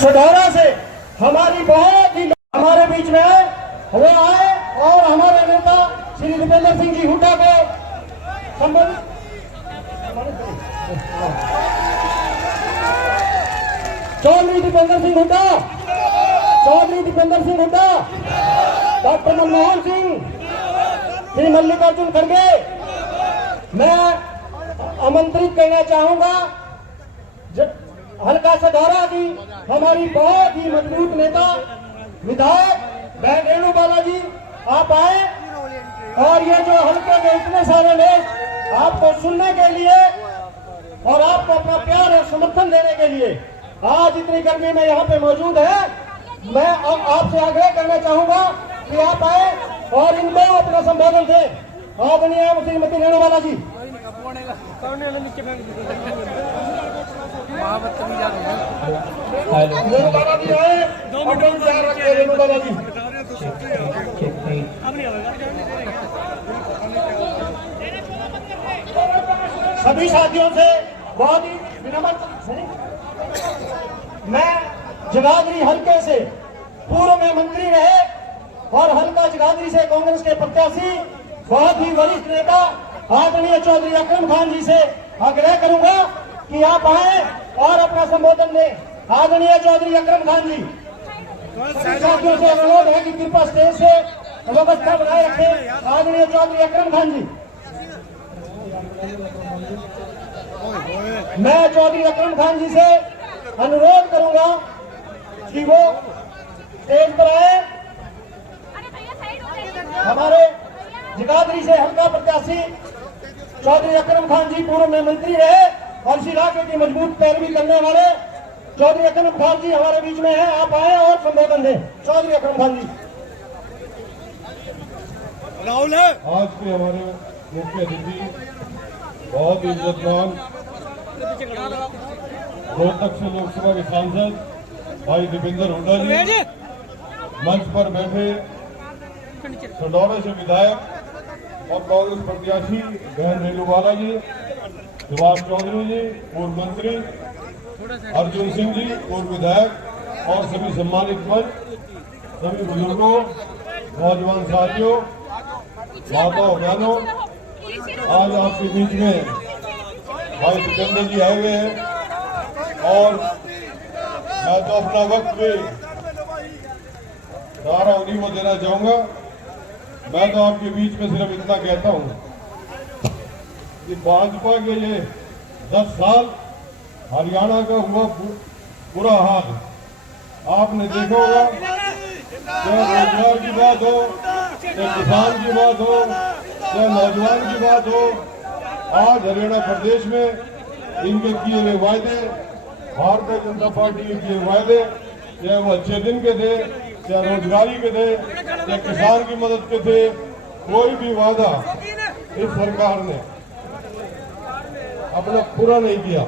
सधौरा से हमारी बहुत ही हमारे बीच में आए, वो आए और हमारे नेता श्री दीपेंद्र सिंह जी हुड्डा को संबोधित। चौधरी दीपेंद्र सिंह हुड्डा, चौधरी दीपेंद्र सिंह हुड्डा, डॉक्टर मनमोहन सिंह, श्री मल्लिकार्जुन खड़गे, मैं आमंत्रित करना चाहूंगा हल्का सधौरा की हमारी बहुत ही मजबूत नेता विधायक बहन रेणु बालाजी, आप आए और ये जो हल्के के इतने सारे लोग आपको सुनने के लिए और आपको अपना प्यार और समर्थन देने के लिए आज इतनी गर्मी में यहाँ पे मौजूद है। मैं आपसे आग्रह करना चाहूंगा कि आप आए और इनको अपना संबोधन दें। आदरणीय श्रीमती रेणु बालाजी। रेणु बालाजी आए, रेणु बालाजी। सभी साथियों से बहुत ही विनम्र, मैं जगाधरी हल्के से पूर्व में मंत्री रहे और हल्का जगाधरी से कांग्रेस के प्रत्याशी बहुत ही वरिष्ठ नेता आदरणीय चौधरी अकरम खान जी से आग्रह करूंगा कि आप आए और अपना संबोधन दें। आदरणीय चौधरी अकरम खान जी, साथियों से अनुरोध है कि कृपया स्टेज से व्यवस्था बनाए रखें। आदरणीय चौधरी अकरम खान जी, मैं चौधरी अकरम खान जी से अनुरोध करूंगा कि वो स्टेज पर आए। हमारे जगाधरी से हल्का प्रत्याशी चौधरी अकरम खान जी पूर्व में मंत्री रहे और इस इलाके की मजबूत पैरवी करने वाले चौधरी अकरम खान जी हमारे बीच में हैं। आप आए और संबोधन दें। चौधरी अकरम खान जी। आज के हमारे मुख्य अतिथि बहुत ही इज्जतमान रोहतक से लोकसभा के सांसद भाई दीपेंद्र हुड्डा जी, मंच पर बैठे सधौरा से विधायक और कांग्रेस प्रत्याशी बहन रेणु बालाजी, सुभाष चौधरी जी पूर्व मंत्री, अर्जुन सिंह जी पूर्व विधायक और सभी सम्मानित मंच, सभी बुजुर्गों, नौजवान साथियों, माताओं बहनों, आज आपके बीच में भाई दीपेंद्र जी आए हुए हैं और मैं तो अपना वक्त भी सारा उन्हीं को देना चाहूंगा। मैं तो आपके बीच में सिर्फ इतना कहता हूं कि भाजपा के ये 10 साल हरियाणा का हुआ बुरा हाल आपने देखा होगा। चाहे रोजगार की बात हो, चाहे किसान की बात हो, चाहे नौजवान की बात हो, आज हरियाणा प्रदेश में इनके किए हुए वायदे, भारतीय जनता पार्टी के किए वायदे, चाहे वो अच्छे दिन के थे, चाहे रोजगारी के थे, चाहे किसान की मदद के थे, कोई भी वादा इस सरकार ने अपना पूरा नहीं किया।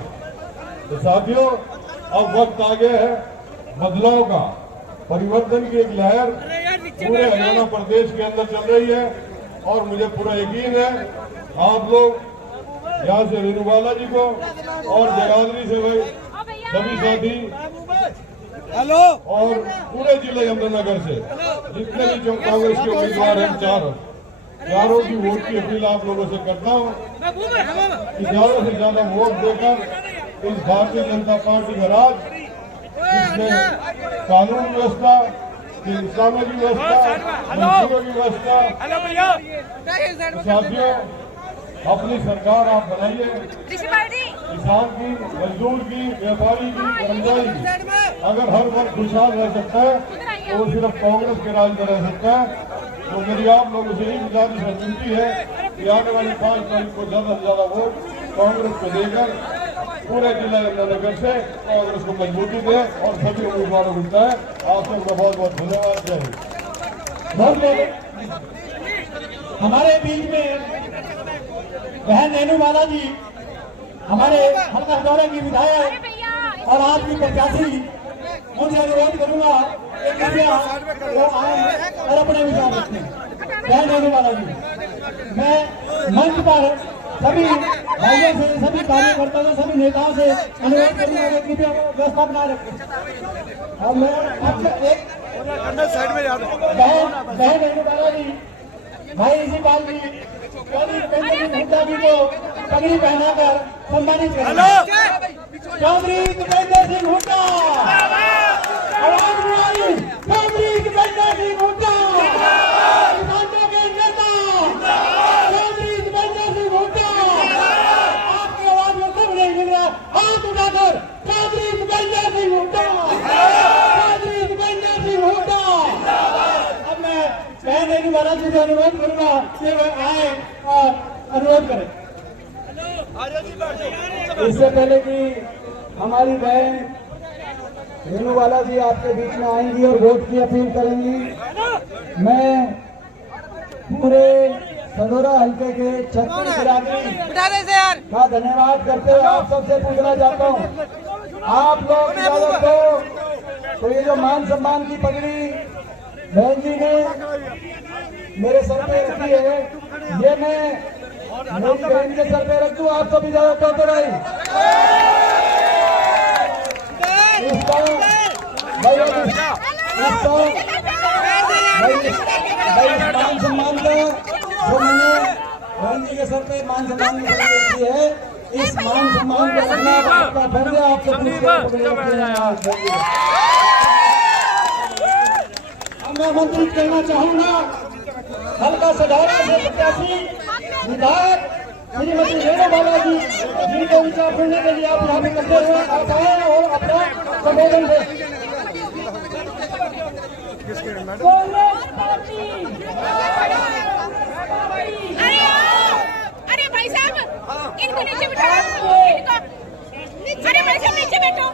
तो साथियों, अब वक्त आ गया है बदलाव का, परिवर्तन की एक लहर पूरे हरियाणा प्रदेश के अंदर चल रही है और मुझे पूरा यकीन है आप लोग यहाँ से रेणु बालाजी को और जगाधरी से भाई सभी साथी और पूरे जिले यमुनानगर से जितने भी जो कांग्रेस के उम्मीदवार हैं चारों की वोट की अपील आप लोगों से करता हूँ कि ज्यादा से ज्यादा वोट देकर इस भारतीय जनता पार्टी का राज, जिसमें कानून व्यवस्था, इस्लामिक व्यवस्था, मंसूरों की व्यवस्था, साथियों अपनी सरकार आप बनाइए, किसान की, मजदूर की, व्यापारी की, कर्मचारी की। अगर हर वर्ग खुशहाल रह सकता है तो वो सिर्फ कांग्रेस के राज में रह सकता है। तो मेरी आप लोगों से एक गुजारिश और विनती है कि आने वाली 5 तारीख को ज्यादा से ज्यादा वोट कांग्रेस को देकर पूरे जिला यमुनानगर से कांग्रेस को मजबूती दे और सभी उम्मीदवारों को जिताए। आप सबका बहुत बहुत धन्यवाद। जय हिंद। हमारे बीच में बहन रेणु बालाजी, हमारे हल्का सधौरा की विधायक और आपकी प्रत्याशी, मुझे अनुरोध करूंगा कि कृपया वो आए और अपने विचार रखें। बहन रेणु बालाजी, मैं मंच पर सभी भाइयों से, सभी कार्यकर्ताओं से, सभी नेताओं से अनुरोध करूंगा कि कृपया व्यवस्था बनाए रखें। और मैं आपसे एक बहन रेणुका जी, भाई इसी पाल जी, चौधरी उपेंद्र सिंह हुड्डा जी को पगड़ी पहनाकर सम्मानित करेंगे। चौधरी उपेंद्र सिंह हुड्डा, आवाज बुलाई, चौधरी उपेंद्र सिंह हुड्डा, किसानों के नेता चौधरी उपेंद्र सिंह हुड्डा। आपकी आवाज में सब नहीं मिल रहा, हाथ उठाकर चौधरी उपेंद्र सिंह हुड्डा, चौधरी उपेंद्र सिंह हुड्डा। अब मैं बहन रेणुका जी से अनुरोध करूंगा कि वह आए और अनुरोध करें। इससे पहले कि हमारी बहन रेणुवाला जी आपके बीच में आएंगी और वोट की अपील करेंगी, मैं पूरे सदोरा हल्के के 36 बिरादरी का धन्यवाद करते हुए आप सबसे पूछना चाहता हूँ, आप लोग इजाजत दो तो ये जो मान सम्मान की पगड़ी बहन जी ने मेरे सर पे रखी है, ये मैं मेरी बहन के सर पे रख दूं, आप सब इजाजत दो तो भाई। इसका मान सम्मान का जो मैंने बहन जी के सर पे मान सम्मान की पगड़ी रखी है, इस मान सम्मान को रखना आपका फर्ज है। आपसे मैं मंत्री कहना चाहूंगा, हल्का सधारा से प्रत्याशी विधायक श्रीमती रेणुवाला जी, जिनको विचार सुनने के लिए आप यहाँ पे करते हुए आप आए और अपना संबोधन दें। अरे भाई साहब, इनको नीचे बिठाओ, अरे भाई साहब नीचे बैठो।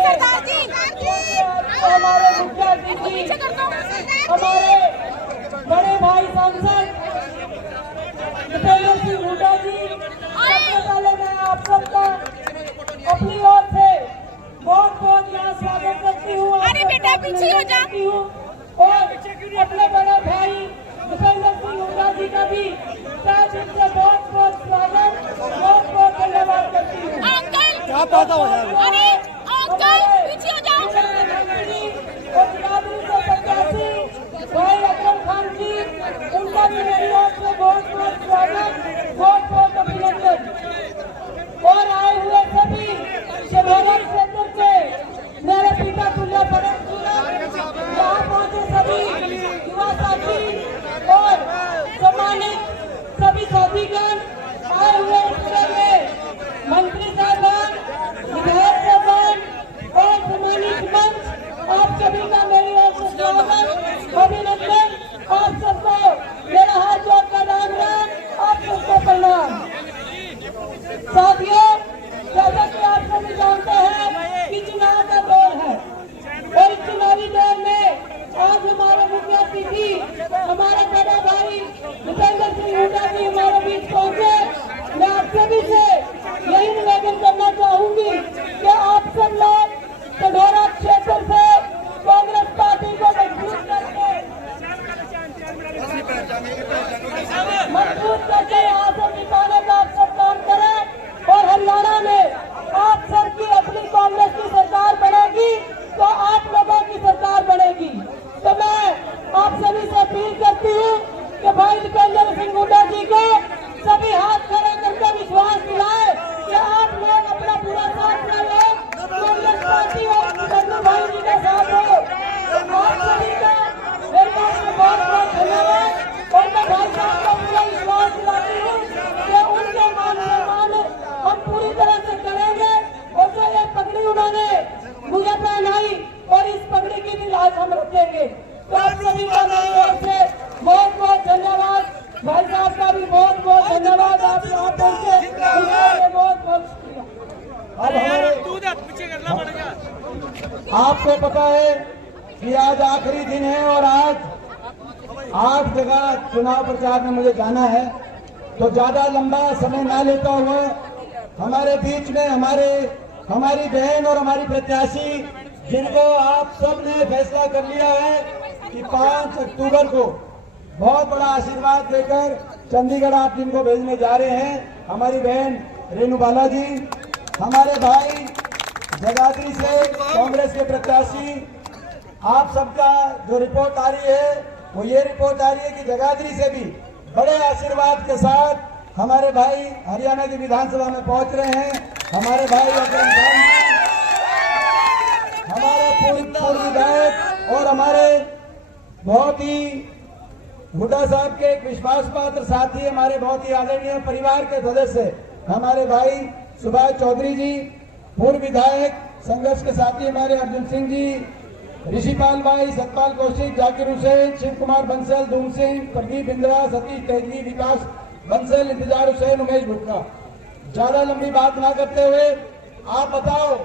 सरदार जी, हमारे मुखिया जी, नीचे कर दो। हमारे बड़े भाई सांसद उपेंद्र सिंह हुड्डा जी, सबसे पहले मैं आप सबका अपनी ओर से बहुत बहुत यहाँ स्वागत करती हूँ। अरे बेटा पीछे हो जा। और अपने बड़े भाई उपेंद्र सिंह हुड्डा जी का भी तहे दिल से बहुत बहुत स्वागत, बहुत बहुत धन्यवाद करती हूँ। अंकल क्या पता हो यार, अरे अंकल पीछे हो जाओ। और बिरादरी से प्रत्याशी भाई अकरम खान जी, उनका भी मेरी ओर से बहुत बहुत स्वागत, बहुत बहुत अभिनंदन। और आए हुए सभी शिवहर क्षेत्र के मेरे पिता तुल्य परेश यहाँ पहुंचे सभी युवा साथी और सम्मानित सभी साथीगण, आए हुए इसके में मंत्री साहबान, विधायक साहबान और सम्मानित मंच, आप सभी का मेरी ओर से स्वागत, अभिनंदन। आप सबको मेरा हाथ जोड़कर राम राम, आप सबको प्रणाम। साथियों, जैसा कि आप सभी जानते हैं कि चुनाव का दौर है और इस चुनावी दौर में आज हमारे मुखिया अतिथि, हमारे बड़ा भाई उपेंद्र सिंह हुड्डा जी हमारे बीच पहुंचे। मैं आप सभी से यही निवेदन करना चाहूंगी कि आप सब लोग सधोरा क्षेत्र से कांग्रेस पार्टी को मजबूत करके यहाँ से जिताने का आप सब काम करें। और हरियाणा में आप सब की अपनी कांग्रेस की सरकार बनेगी तो आप लोगों की सरकार बनेगी। तो मैं आप सभी से अपील करती हूँ कि भाई उपेंद्र सिंह हुड्डा जी को सभी हाथ खड़े करके विश्वास दिलाए कि आप लोग अपना पूरा साथ देंगे, कांग्रेस पार्टी और चंद्र भाई जी के साथ हो। आप सभी का मेरी ओर से बहुत बहुत धन्यवाद। और मैं भाई साहब को पूरा विश्वास दिलाती हूँ कि उनके मान सम्मान हम पूरी तरह से करेंगे। और जो ये पगड़ी उन्होंने मुझे पहनाई और इस पगड़ी की भी लाज हम रखेंगे। तो आप सभी का मेरी ओर से बहुत बहुत धन्यवाद। भाई साहब का भी बहुत बहुत धन्यवाद, आप यहाँ पहुँचे उसके लिए बहुत बहुत शुक्रिया। अब आपको पता है कि आज आखिरी दिन है और आज 8 जगह चुनाव प्रचार में मुझे जाना है, तो ज्यादा लंबा समय ना लेता हुआ हमारे बीच में हमारी बहन और हमारी प्रत्याशी, जिनको आप सब ने फैसला कर लिया है कि 5 अक्टूबर को बहुत बड़ा आशीर्वाद देकर चंडीगढ़ आप जिनको भेजने जा रहे हैं, हमारी बहन रेणु बालाजी, हमारे भाई जगाधरी से कांग्रेस के प्रत्याशी, आप सबका जो रिपोर्ट आ रही है वो ये रिपोर्ट आ रही है कि जगाधरी से भी बड़े आशीर्वाद के साथ हमारे भाई हरियाणा की विधानसभा में पहुंच रहे हैं। हमारे भाई अकरम खान, हमारे पूर्व विधायक और हमारे बहुत ही हुड्डा साहब के एक विश्वास पात्र साथी, हमारे बहुत ही आदरणीय परिवार के सदस्य हमारे भाई सुभाष चौधरी जी, पूर्व विधायक संघर्ष के साथी हमारे अर्जुन सिंह जी, ऋषिपाल भाई, सतपाल कौशिक, जाकिर हुसैन, शिव कुमार बंसल, धूम सिंह, प्रदीप इंदिरा, सतीश तेजवी, विकास बंसल, इंतजार हुसैन, उमेश गुप्ता। ज्यादा लंबी बात ना करते हुए आप बताओ,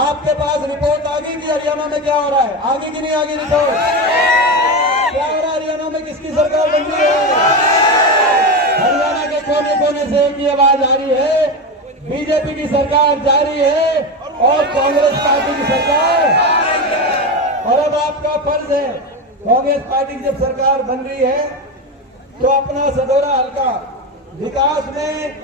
आपके पास रिपोर्ट आ गई कि हरियाणा में क्या हो रहा है? आगे कि नहीं आगे रिपोर्ट? क्या हो रहा है हरियाणा में? किसकी सरकार बन रही है? हरियाणा के कोने कोने से एक ही आवाज आ रही है, बीजेपी की सरकार जा रही है और कांग्रेस पार्टी की सरकार। और अब आपका फर्ज है, कांग्रेस पार्टी की जब सरकार बन रही है तो अपना सडोरा हल्का विकास में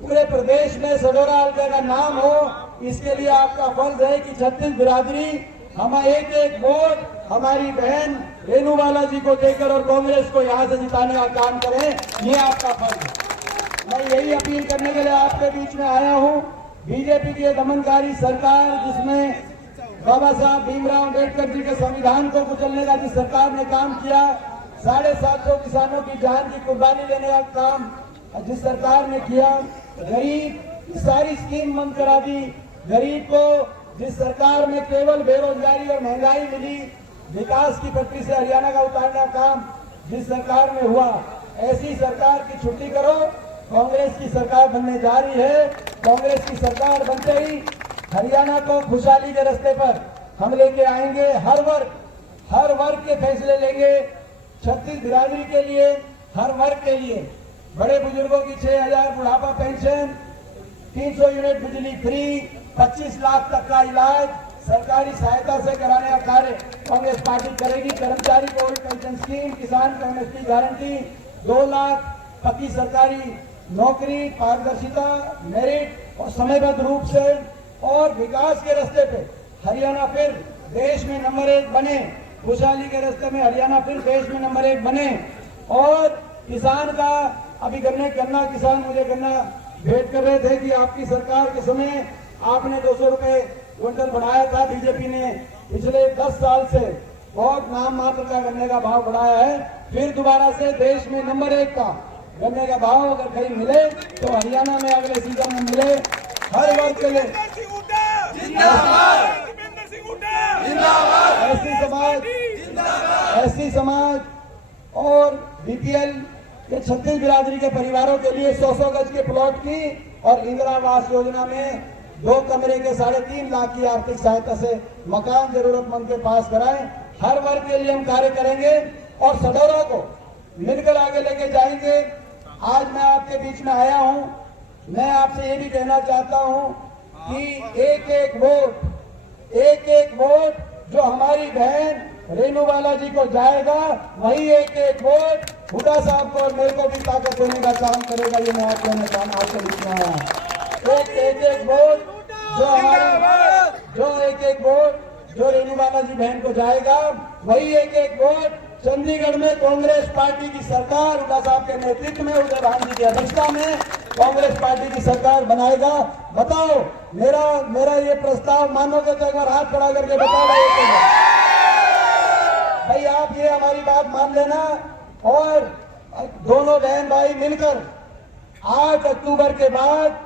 पूरे प्रदेश में सडोरा हल्का का नाम हो, इसके लिए आपका फर्ज है कि छत्तीस बिरादरी हम एक एक वोट हमारी बहन रेणु बालाजी को देकर और कांग्रेस को यहाँ से जिताने का काम करें। ये आपका फर्ज है। मैं यही अपील करने के लिए आपके बीच में आया हूँ। बीजेपी की दमनकारी सरकार, जिसमें बाबा साहब भीमराव अम्बेडकर जी के संविधान को कुचलने का जिस सरकार ने काम किया, 750 किसानों की जान की कुर्बानी देने का काम जिस सरकार ने किया, गरीब की सारी स्कीम बंद करा दी, गरीब को जिस सरकार में केवल बेरोजगारी और महंगाई मिली, विकास की पटरी से हरियाणा का उतारने का काम जिस सरकार में हुआ, ऐसी सरकार की छुट्टी करो। कांग्रेस की सरकार बनने जा रही है। कांग्रेस की सरकार बनते ही हरियाणा को खुशहाली के रास्ते पर हम लेके आएंगे। हर वर्ग के फैसले लेंगे। छत्तीस बिरादरी के लिए, हर वर्ग के लिए, बड़े बुजुर्गों की 6,000 बुढ़ापा पेंशन, 300 यूनिट बिजली फ्री, 25 लाख तक का इलाज सरकारी सहायता से कराने का कार्य कांग्रेस पार्टी करेगी। कर्मचारी को पेंशन स्कीम, किसान को एमएसपी गारंटी, 2 लाख पक्की सरकारी नौकरी, पारदर्शिता, मेरिट और समयबद्ध रूप से, और विकास के रास्ते पे हरियाणा फिर देश में नंबर 1 बने। खुशहाली के रास्ते में हरियाणा फिर देश में नंबर 1 बने। और किसान का अभी गन्ना किसान मुझे गन्ना भेंट कर रहे थे कि आपकी सरकार के समय आपने 200 रुपए क्विंटल बढ़ाया था। बीजेपी ने पिछले 10 साल से बहुत नाम मात्र का गन्ने का भाव बढ़ाया है। फिर दोबारा से देश में नंबर 1 का गन्ने का भाव अगर कहीं मिले तो हरियाणा में अगले सीजन में मिले। हर वर्ग के लिए एससी समाज और बीपीएल के 36 बिरादरी के परिवारों के लिए 100 गज के प्लॉट की और इंदिरा आवास योजना में 2 कमरे के 3.5 लाख की आर्थिक सहायता से मकान जरूरतमंद के पास कराएं। हर वर्ग के लिए हम कार्य करेंगे और सडोरा को मिलकर आगे लेके जाएंगे। आज मैं आपके बीच में आया हूं, मैं आपसे ये भी कहना चाहता हूं कि एक एक वोट जो हमारी बहन रेणु बालाजी को जाएगा, वही एक एक वोट हुड्डा साहब को और मेरे को भी ताकत देने का काम करेगा। ये मैं आपको कहना चाहूँ। आपके बीच में आया एक वोट जो रेणु बालाजी बहन को जाएगा, वही एक वोट चंडीगढ़ में कांग्रेस पार्टी की सरकार हुड्डा साहब के नेतृत्व में, उदय भान जी की अध्यक्षता में कांग्रेस पार्टी की सरकार बनाएगा। बताओ, मेरा ये प्रस्ताव मानोगे तो एक बार हाथ खड़ा करके बताओ भाई, आप ये हमारी बात मान लेना। और दोनों बहन भाई मिलकर 8 अक्टूबर के बाद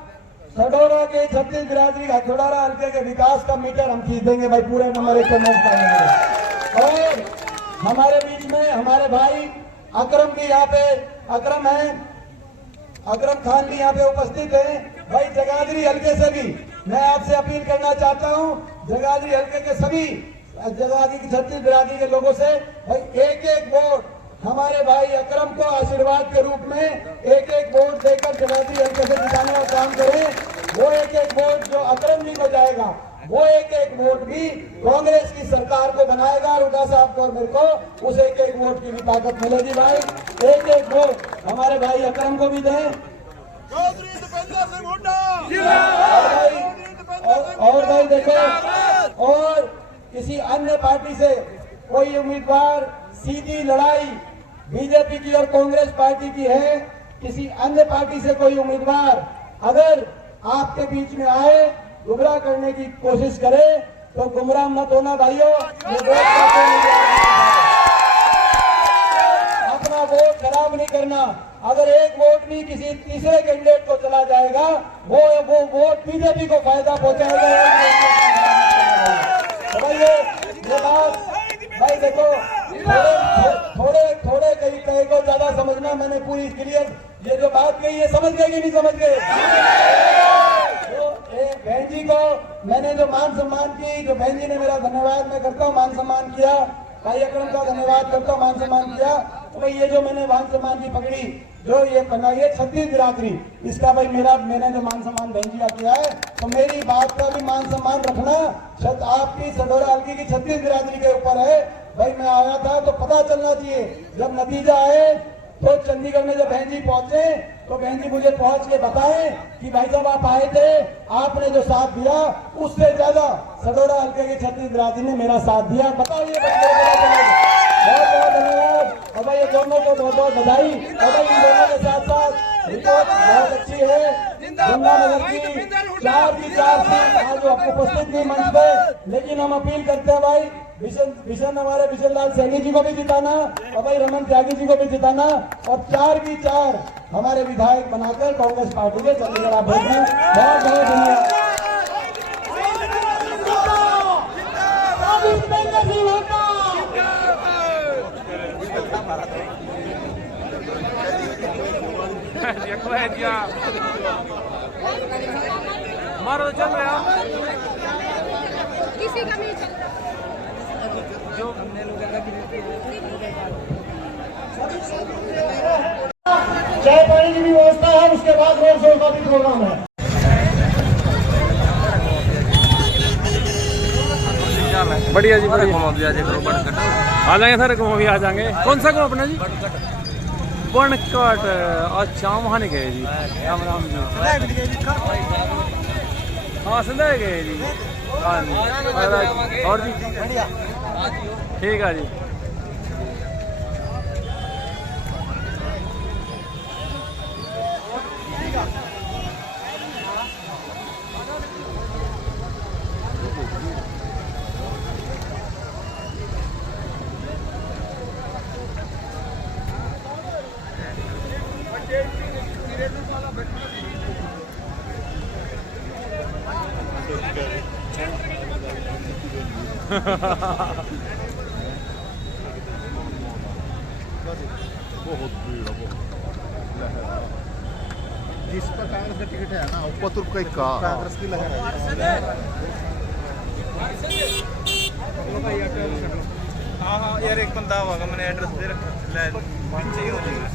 सडोरा के 36 बिरादरी हथौड़ा हल्के के विकास का मीटर हम खींच देंगे भाई, पूरे नंबर 1 पे पाएंगे। और हमारे बीच में हमारे भाई अकरम भी यहाँ पे, अकरम खान भी यहाँ पे उपस्थित है। भाई जगाधरी हल्के से भी मैं आपसे अपील करना चाहता हूँ, जगाधरी हल्के के सभी जगाधरी की 36 बिरादरी के लोगों से, भाई एक वोट हमारे भाई अकरम को आशीर्वाद के रूप में एक वोट देकर जगाधरी हल्के से जिताने का काम करें। वो एक वोट जो अकरम जी को जाएगा, वो एक वोट भी कांग्रेस की सरकार को बनाएगा। हुड्डा साहब को और मेरे को उस एक वोट की भी ताकत मिलेगी भाई। एक वोट हमारे भाई अकरम को भी दें। और भाई देखो, और किसी अन्य पार्टी से कोई उम्मीदवार, सीधी लड़ाई बीजेपी की और कांग्रेस पार्टी की है। किसी अन्य पार्टी से कोई उम्मीदवार अगर आपके बीच में आए, गुमराह करने की कोशिश करे, तो गुमराह मत होना भाइयों। ये वोट करके नहीं जाना, अपना वोट खराब नहीं करना। अगर एक वोट भी किसी तीसरे कैंडिडेट को चला जाएगा, वो वोट बीजेपी को फायदा पहुंचाएगा। तो भाई ये बात भाई देखो, थोड़े कहीं को ज्यादा समझना, मैंने पूरी क्लियर ये जो बात कही है समझ गए कि नहीं समझ गए। तो बहन जी को मैंने जो मान सम्मान की, जो बहन जी ने मेरा धन्यवाद मैं करता हूँ, मान सम्मान किया, भाई अकरम का धन्यवाद करता हूँ, मान सम्मान किया। तो भाई ये जो मैंने मान सम्मान की पकड़ी, जो ये बनाई है छत्तीस बिरादरी, इसका भाई मैंने जो मान सम्मान बहन जी का किया है, तो मेरी बात का भी मान सम्मान रखना। आपकी सडोरा हल्की की छत्तीस बिरादरी के ऊपर है। भाई मैं आया था तो पता चलना चाहिए, जब नतीजा आए तो चंडीगढ़ में जब बहन जी पहुंचे तो बहन जी मुझे पहुंच के बताएं कि भाई साहब आप आए थे, आपने जो साथ दिया उससे ज्यादा सडोरा हल्के की छत्तीस बिरादरी ने मेरा साथ दिया। बताइए, बहुत बहुत धन्यवाद। और भाई ये दोनों को बहुत बहुत बधाई। और भाई इन दोनों के साथ साथ रिपोर्ट बहुत अच्छी है। गंगानगर की 4 की 4 सीट आज उपस्थित थी मंच पे, लेकिन हम अपील करते हैं भाई बिशन हमारे बिशन लाल सैनी जी को भी जिताना और भाई रमन त्यागी जी को भी जिताना, और 4 की 4 हमारे विधायक बनाकर कांग्रेस पार्टी के चंडीगढ़ आप भेजना। बहुत बहुत धन्यवाद। मारो चल रहा किसी का नहीं चल जो चाय पानी की भी व्यवस्था है, उसके बाद रोड शो का भी प्रोग्राम है। बढ़िया जी, बढ़िया। आ जाएंगे सर, घुमा भी आ जाएंगे। कौन सा घुमा अपना जी? बनकट। अच्छा वहाँ नहीं गए जी। राम राम जी। हाँ संध्या गए जी। हाँ जी। और जी ठीक है जी। बहुत भीड़ है, जिस पर कांग्रेस का टिकट है ना, ऊपर का कांग्रेस की लहर है। हाँ यार, एक बंदा होगा, मैंने एड्रेस दे रखा है, पीछे ही हो जाएगा।